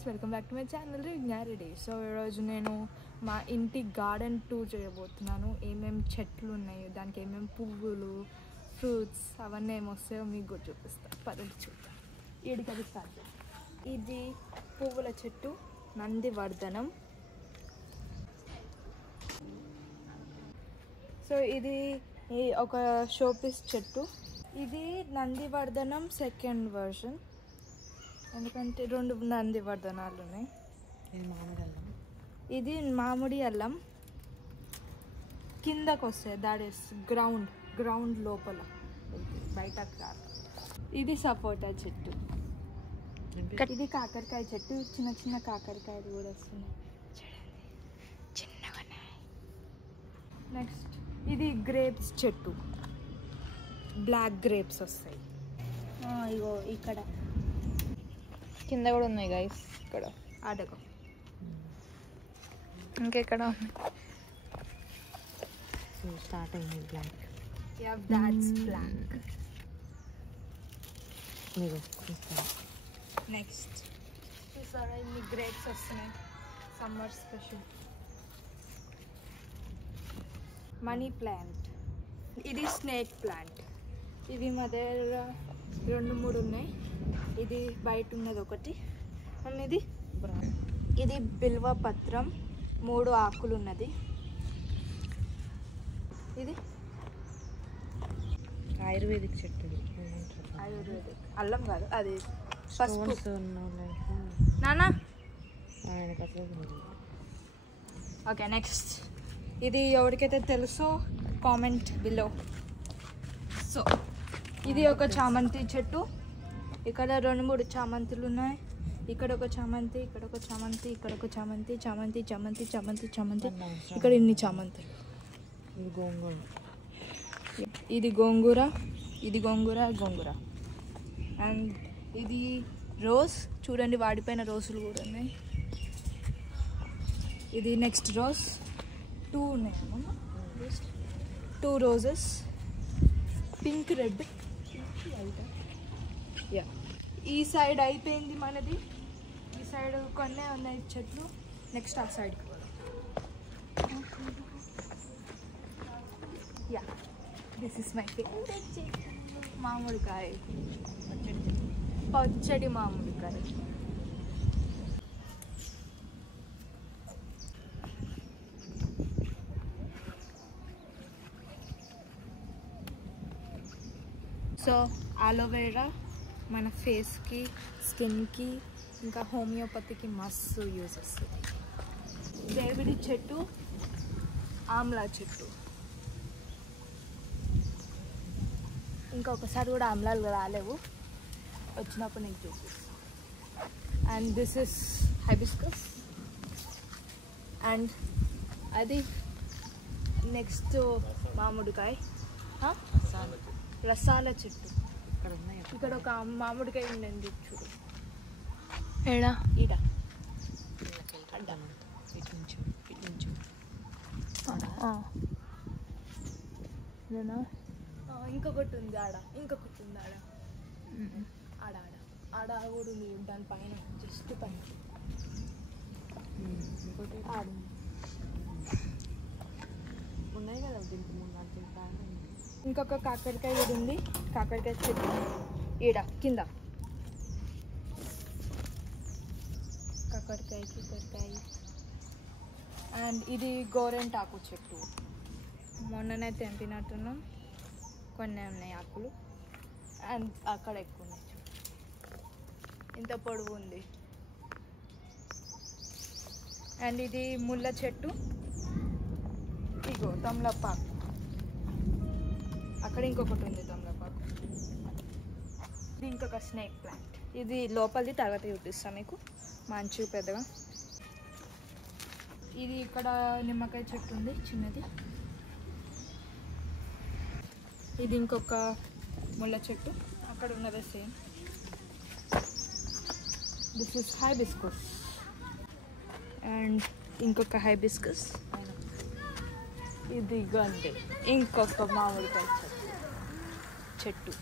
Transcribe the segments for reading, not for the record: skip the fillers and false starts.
Guys, welcome back to my channel Vignareddy. So ఈరోజు నేను మా ఇంటి గార్డెన్ టూర్ చేయబోతున్నాను. ఏమేమి చెట్లు ఉన్నాయి, దానికి ఏమేమి పువ్వులు, ఫ్రూట్స్ అవన్నీ ఏమొస్తాయో మీకు కూడా చూపిస్తాను. పదండి చూద్దాం. ఏడికది స్టార్ట్ చేద్దాం. ఇది పువ్వుల చెట్టు నందివర్ధనం. సో ఇది ఒక షోపీస్ చెట్టు. ఇది నందివర్ధనం సెకండ్ వర్షన్, ఎందుకంటే రెండు నందివర్ధనాలు ఉన్నాయి. ఇది మామిడి అల్లం కిందకు వస్తాయి, దాట్ ఈస్ గ్రౌండ్ లోపల, బయటకు రాదు. ఇది సపోటా చెట్టు. ఇది కాకరకాయ చెట్టు. చిన్న చిన్న కాకరకాయలు కూడా వస్తున్నాయి, చూడండి చిన్నగా ఉన్నాయి. నెక్స్ట్ ఇది గ్రేప్స్ చెట్టు. బ్లాక్ గ్రేప్స్ వస్తాయి. ఇగో ఇక్కడ కింద కూడా ఉన్నాయి గైస్. ఇక్కడ ఆడగో ఇంకెక్కడ స్టార్ట్ అయింది బ్లాక్. That's black. నెక్స్ట్ చూసారా ఇన్ని గ్రేప్స్ వస్తున్నాయి, సమ్మర్ స్పెషల్. Money plant. ఇది స్నేక్ ప్లాంట్. ఇవి మా దగ్గర 2-3 ఉన్నాయి. ఇది బయట ఉన్నది ఒకటి. ఇది బిల్వ పత్రం, 3 ఆకులు ఉన్నది. ఇది ఆయుర్వేదిక్ చెట్టు. ఆయుర్వేదిక్ అల్లం కాదు, అది పసుపు. నానా ఓకే. నెక్స్ట్ ఇది ఎవరికైతే తెలుసో కామెంట్ బిలో. సో ఇది ఒక చామంతి చెట్టు. ఇక్కడ 2-3 చామంతులు ఉన్నాయి. ఇక్కడ ఒక చామంతి, ఇక్కడ ఒక చామంతి, ఇక్కడ ఒక చామంతి, చామంతి చామంతి చామంతి చామంతి. ఇక్కడ ఇన్ని చామంతులు. ఇది గోంగూర, ఇది గోంగూర. అండ్ ఇది రోజ్. చూడండి వాడిపోయిన రోజులు కూడా ఉన్నాయి. ఇది నెక్స్ట్ రోజ్. 2 ఉన్నాయి, 2 రోజెస్. Pink, red, yeah. ఈ సైడ్ అయిపోయింది మనది. ఈ సైడ్ కొన్ని ఉన్నాయి చెట్లు. నెక్స్ట్ ఆ సైడ్కి yeah. This is my favourite చెట్టు, మామిడికాయ. పచ్చడి మామిడికాయ. సో అలోవెరా మన ఫేస్కి, స్కిన్కి, ఇంకా హోమియోపతికి మస్తు యూజ్ వస్తుంది. దేవుడి చెట్టు, ఆమ్లా చెట్టు. ఇంకొకసారి కూడా ఆమ్లాలు రాలేవు, వచ్చినప్పుడు నీకు చూపిస్తాను. And this is hibiscus. And అది నెక్స్ట్ మామిడికాయ, రసాల చెట్టు. ఇక్కడ ఒక మామిడికాయ ఉండండి, చూడు. ఏడా ఈడ ఇంకొకటి ఉంది ఆడ, ఇంకొకటి ఉంది ఆడ, ఆడ ఆడ ఆడ కూడా ఉంది. దానిపైన జస్ట్ పైన ఆడ ఉన్నాయి కదా దీనికి ముందు. ఇంకొక కాకరకాయ కూడా ఉంది. కాకరకాయ చెట్టు ఈడ కింద. కాకరకాయ. అండ్ ఇది గోరెంటాకు చెట్టు. మొన్ననే తెంపినట్టున్నాం, కొన్ని ఉన్నాయి ఆకులు. అండ్ అక్కడ ఎక్కువ ఉన్నాయి, ఇంత పొడవు ఉంది. అండ్ ఇది ముళ్ళ చెట్టు. ఇగో తమలపాకు. అక్కడ ఇంకొకటి ఉంది తమలపాకు. ఇది ఇంకొక స్నేక్ ప్లాంట్. ఇది లోపలిది తర్వాత చూపిస్తాను మీకు మంచి పెద్దగా. ఇది ఇక్కడ నిమ్మకాయ చెట్టు ఉంది, చిన్నది. ఇది ఇంకొక ముళ్ళ చెట్టు. అక్కడ ఉన్నదే same. This is hibiscus. And ఇంకొక హైబిస్కస్. ఇది గంటే ఇంకొక మామిడికాయ చెట్టు.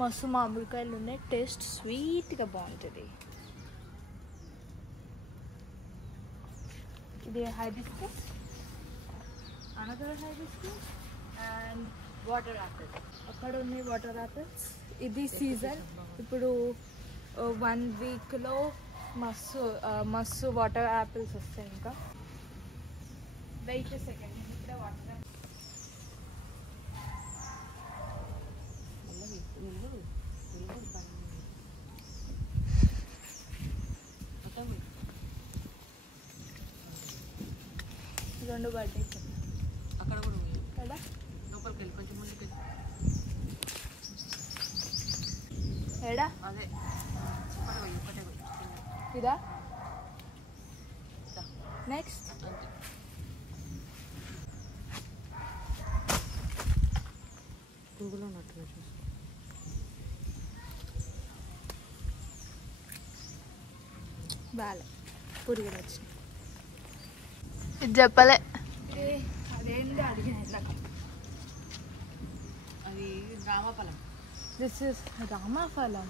మస్తు మామిడికాయలు ఉన్నాయి, టేస్ట్ స్వీట్గా బాగుంటుంది. ఇది hibiscus, another hibiscus and water Apple. అక్కడ ఉన్నాయి వాటర్ యాపిల్స్. ఇది సీజన్. ఇప్పుడు 1 వీక్లో మస్తు వాటర్ యాపిల్స్ వస్తాయి. ఇంకా వెయిట్ సెకండ్, ఇప్పుడే వాటర్ రెండు బర్త్డే అక్కడ కూడా ఉంది కదా. లోపలికి వెళ్ళి కొంచెం ముందుకు ఎడా అదే ఒకటే ఇదా. నెక్స్ట్ పురుగులో ఉన్నట్టుగా చూసుకో. బాలే పురుగులు వచ్చినాయి. ఇది చెప్పలే. అదేంటి అడిగిన నాకు. అది రామఫలం. This is రామాఫలం.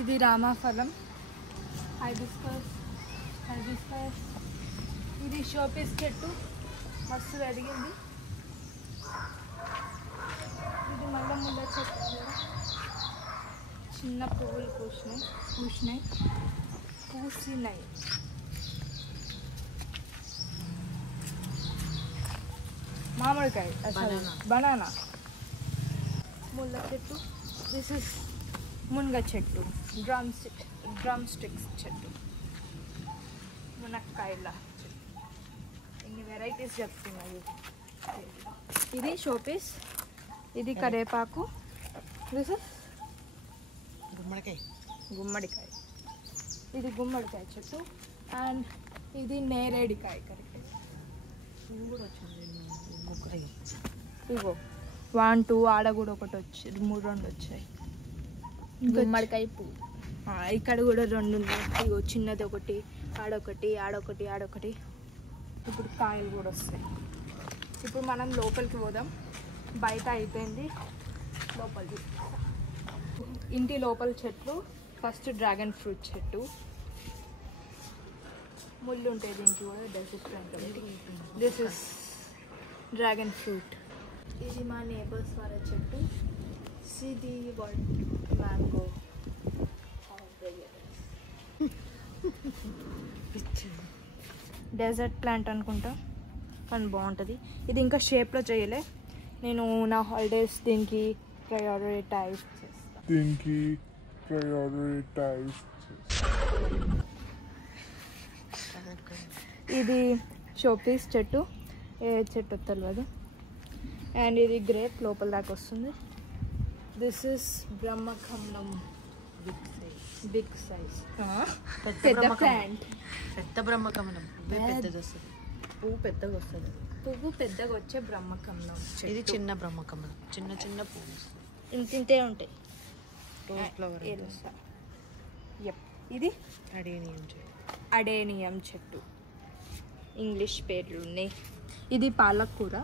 ఇది రామాఫలం. హైబిస్కస్. ఇది షోపీస్ చెట్టు, మస్తు ఎదిగింది. ఇది మళ్ళీ ముళ్ళ చెట్టు కూడా. చిన్న పువ్వులు పూసినాయి. మామిడికాయ, బనానా. ముళ్ళ చెట్టు. దిస్ ఇస్ మునగ చెట్టు, డ్రమ్ స్టిక్స్ చెట్టు, మునక్కాయల చెట్టు. ఇన్ని వెరైటీస్ చెప్తున్నాయి. ఇది షోపీస్. ఇది కరేపాకు. దిస్ ఇస్ గుమ్మడికాయ. ఇది గుమ్మడికాయ చెట్టు. అండ్ ఇది నేరేడికాయ. కరెక్ట్. ఇగో 1 2 ఆడ కూడా ఒకటి వచ్చి 3 2 వచ్చాయి. గుమ్మడికాయ పువ్వు. ఇక్కడ కూడా 2 ఉన్నాయి. ఇగో చిన్నది ఒకటి, ఆడొకటి. ఇప్పుడు కాయలు కూడా వస్తాయి. ఇప్పుడు మనం లోపలికి పోదాం. బయట అయిపోయింది, లోపలికి. ఇంటి లోపల చెట్లు. ఫస్ట్ డ్రాగన్ ఫ్రూట్ చెట్టు. ముళ్ళు ఉంటాయి దీనికి కూడా, దిస్ ఇస్ డ్రాగన్ ఫ్రూట్. ఇది మా నేబర్స్ వాళ్ళ చెట్టు. ఇది మ్యాంగో. డెజర్ట్ ప్లాంట్ అనుకుంటా, కానీ బాగుంటుంది. ఇది ఇంకా షేప్లో చేయలే. నేను నా హాలిడేస్ దీనికి ప్రయారిటైజ్ చేస్తాను. ఇది షోపీస్ చెట్టు. ఏ చెట్టు తెలియదు. అండ్ ఇది గ్రేప్ లోపల దాకా వస్తుంది. దిస్ ఇస్ బ్రహ్మకమలం, బిగ్ సైజ్, పెద్ద ప్లాంట్. పెద్ద బ్రహ్మకమలం. పెద్దది వస్తుంది, పువ్వు పెద్దగా వస్తుంది. పువ్వు పెద్దగా వచ్చే బ్రహ్మకమలం. ఇది చిన్న బ్రహ్మకమలం. చిన్న పువ్వు ఇంతే ఉంటాయి. Rose flower. ఇది అడేనియం చెట్టు. చెట్టు. ఇంగ్లీష్ పేర్లు ఉన్నాయి. ఇది పాలకూర.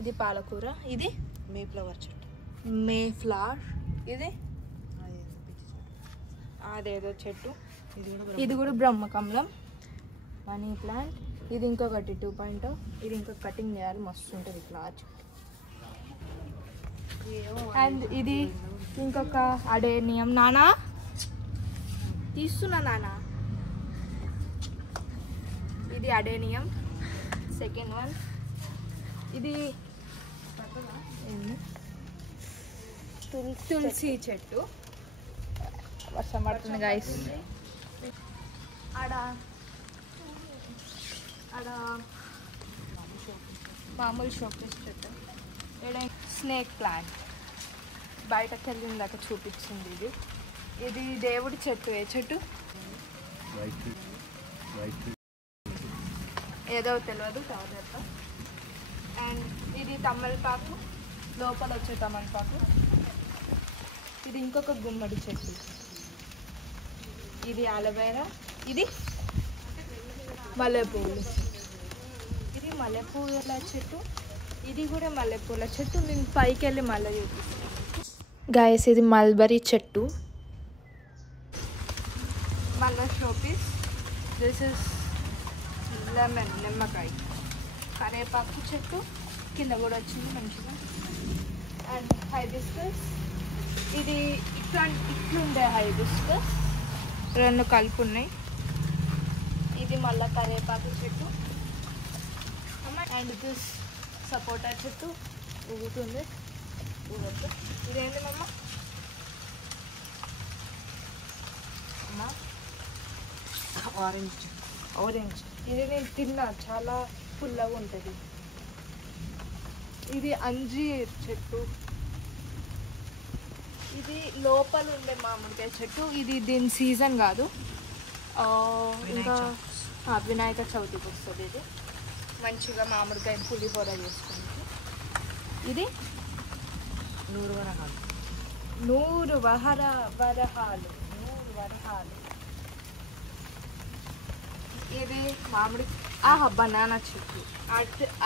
ఇది పాలకూర. ఇది మే ఫ్లవర్ చెట్టు. ఇది అదేదో చెట్టు. ఇది కూడా బ్రహ్మకమలం, మనీ ప్లాంట్. ఇది ఇంకొకటి 2.0. ఇది ఇంకొక కటింగ్ చేయాలి, మస్తు ఉంటుంది ఇట్లా ఆ చెట్టు. అండ్ ఇది ఇంకొక అడేనియం. నానా తీస్తున్నా నానా. ఇది అడేనియం, సెకండ్ వన్. ఇది తులసి చెట్టు. వర్షం పడుతుంది గైస్. ఆడ మామూలు షోకేస్ చెట్టు. Snake plant. బయటకు వెళ్ళిందాక చూపించింది ఇది. ఇది దేవుడి చెట్టు. ఏ చెట్టు ఏదో తెలియదు, తర్వాత. అండ్ ఇది తమలపాకు, లోపల వచ్చే తమలపాకు. ఇది ఇంకొక గుమ్మడి చెట్టు. ఇది అలోవెరా. ఇది మల్లెపూలు. ఇది మల్లెపూల చెట్టు. ఇది కూడా మల్లెపూల చెట్టు. మేము పైకి వెళ్ళి మళ్ళీ చూపిస్తాం. గాయస్ ఇది మల్బరీ చెట్టు. మళ్ళీ షోపీస్. దిస్ ఇస్ లెమన్, నిమ్మకాయ. కరేపాకు చెట్టు కింద కూడా వచ్చింది మంచిగా. And hibiscus. ఇది ఇట్లుండే హైబిస్కస్, 2 కలిపి ఉన్నాయి. ఇది మళ్ళీ కరేపాకు చెట్టు. అండ్ దిస్ సపోటా చెట్టు ఊగుతుంది. ఊగొద్దు. ఇదేంటి మమ్మ? అమ్మా ఆరెంజ్. ఇది నేను తిన్నా, చాలా పుల్లగా ఉంటుంది. ఇది అంజీర్ చెట్టు. ఇది లోపల ఉండే మామిడికాయ చెట్టు. ఇది దీని సీజన్ కాదు, ఇంకా వినాయక చవితికి వస్తుంది. ఇది మంచిగా మామిడికాయ పులిహోర చేసుకుంటుంది. ఇది 100 వరహాలు. ఇది మామిడి బనానా చెట్టు.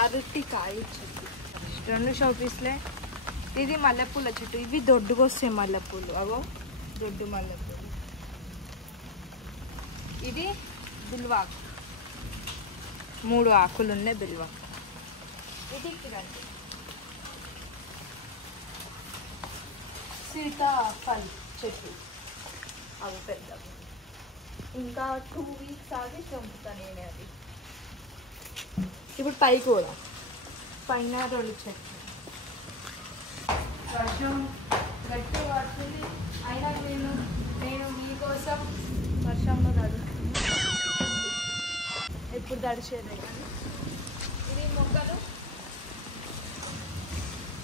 అరటికాయ చెట్టు. 2 షోపీస్లే. ఇది మల్లెపూల చెట్టు. ఇవి దొడ్డుగా వస్తాయి మల్లెపూలు. అవో దొడ్డు మల్లెపూలు. ఇది బిల్వాకు. 3 ఆకులు ఉన్నాయి బిల్వాకు. ఇది రండి సీతాఫల్ చెట్టు. అవి పెద్దవి. ఇంకా 2 వీక్స్ ఆగి చంపుతాను నేను అది. ఇప్పుడు పైకి కూడా పైన 2 చెట్లు. వర్షం గట్టిగా పడుతుంది, అయినా నేను మీకోసం వర్షంలో తడుస్తుంది. ఎప్పుడు తడిచేదే కానీ. ఇది మొగ్గలు,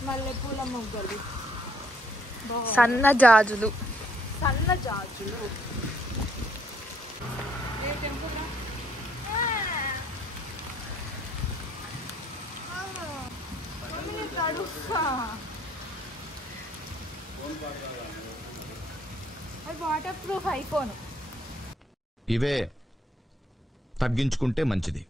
మల్లెపూల మొగ్గలు. సన్న జాజులు. Water proof iPhone. ఇవే తగ్గించుకుంటే మంచిది.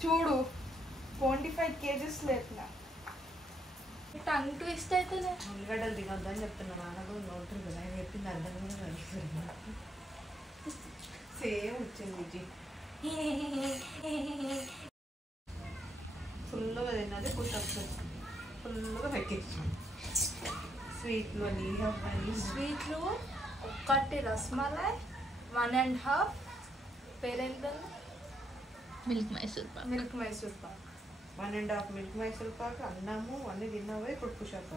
చూడు 25 kgs లేపిన. టంగ్ ట్విస్ట్ అయితే ఉల్లిగడ్డలు తినొద్దని చెప్తున్నా. నాన్న కూడా నోటుంది కదా, ఆయన చెప్పింది అర్థం కూడా కలుగుతుంది. సేమ్ వచ్చింది. ఫుల్గా తిన్నది. పుషప్స్ ఫుల్గా పెట్టించాం. స్వీట్లు 1 rasmalai, 1.5 parental milk Mysore Pak. 1.5 milk Mysore Pak, అన్నము అన్నీ తిన్నావే. ఇప్పుడు పుషప్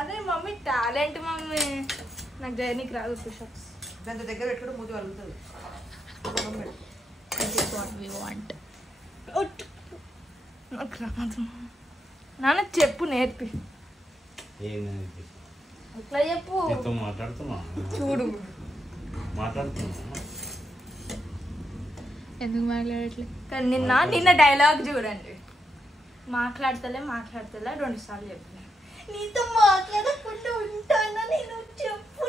అదే మమ్మీ టాలెంట్. మమ్మీ నాకు జర్నీకి రాదు పుషప్స్. దాంతో దగ్గర పెట్టుకుంటే మూతి వలుగుతుంది. నాన్న చెప్పు, నేర్పి. ఎట్లా చెప్పు? చూడు ఎందుకు మాట్లాడట్లేదు? కానీ నిన్న డైలాగ్ చూడండి. మాట్లాడతలే 2 సార్లు చెప్పిన. నీతో మాట్లాడకుండా ఉంటానా నేను, చెప్పు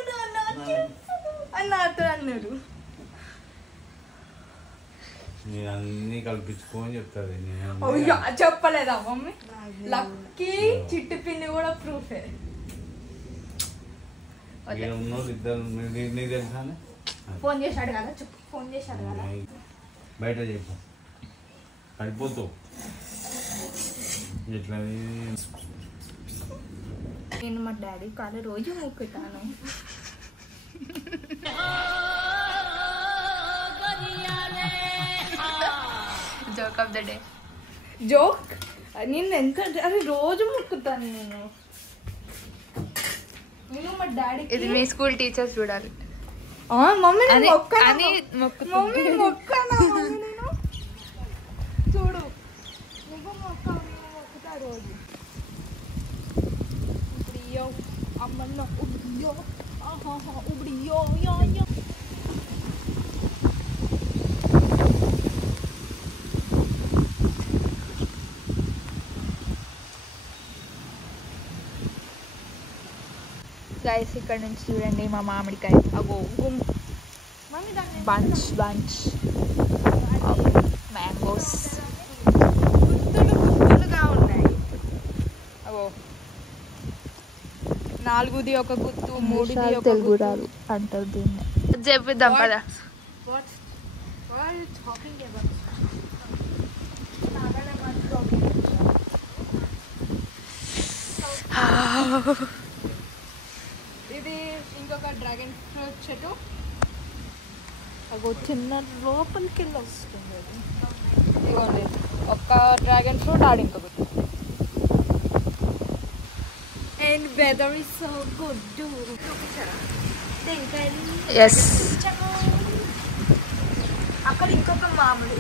అని నాతో అన్నాడు. అన్ని కల్పించుకోని చెప్తాది. చెప్పలేదా మమ్మీ? లక్కీ చిట్టు పిన్ని కూడా ప్రూఫే. ఫోన్ చేశాడు కదా, చెప్పు. ఫోన్ చేశాడు కదా, బయట చెప్పు. అయిపోతావు ఎట్లా. నేను మా డాడీ కాలు రోజు మొక్కుతాను. Joke of the day. Joke. నేను ఎంత రోజు మొక్కుతాను నేను మా డాడీ. ఇది మీ స్కూల్ టీచర్స్ చూడాలి. మమ్మీ మమ్మీ మొక్కనా చూడు. మొక్కుతా రోజు. ఉబ్రియో అమ్మన్న ఉబ్రియో ఆహా ఉబ్రియో యో యో. గైస్ ఇక్కడ నుంచి చూడండి మా మామిడికాయ అగో బంచ్ మ్యాంగోస్ గుత్తులుగా ఉన్నాయి. అగో 4ది ఒక గుత్తు, 3ది ఒక తెలుగు గుత్తు. రాదు అంటారు దీన్ని. చెప్పిద్దాం పద. ఇది ఇంకొక డ్రాగన్ ఫ్రూట్ చెట్టు. అగో చిన్న లోపలికి వెళ్ళి వస్తుంది అది. ఇదిగోండి ఒక డ్రాగన్ ఫ్రూట్ ఆడి ఇంకొకటి. And weather is so good. Yes అక్కడ ఇంకొక మామిడి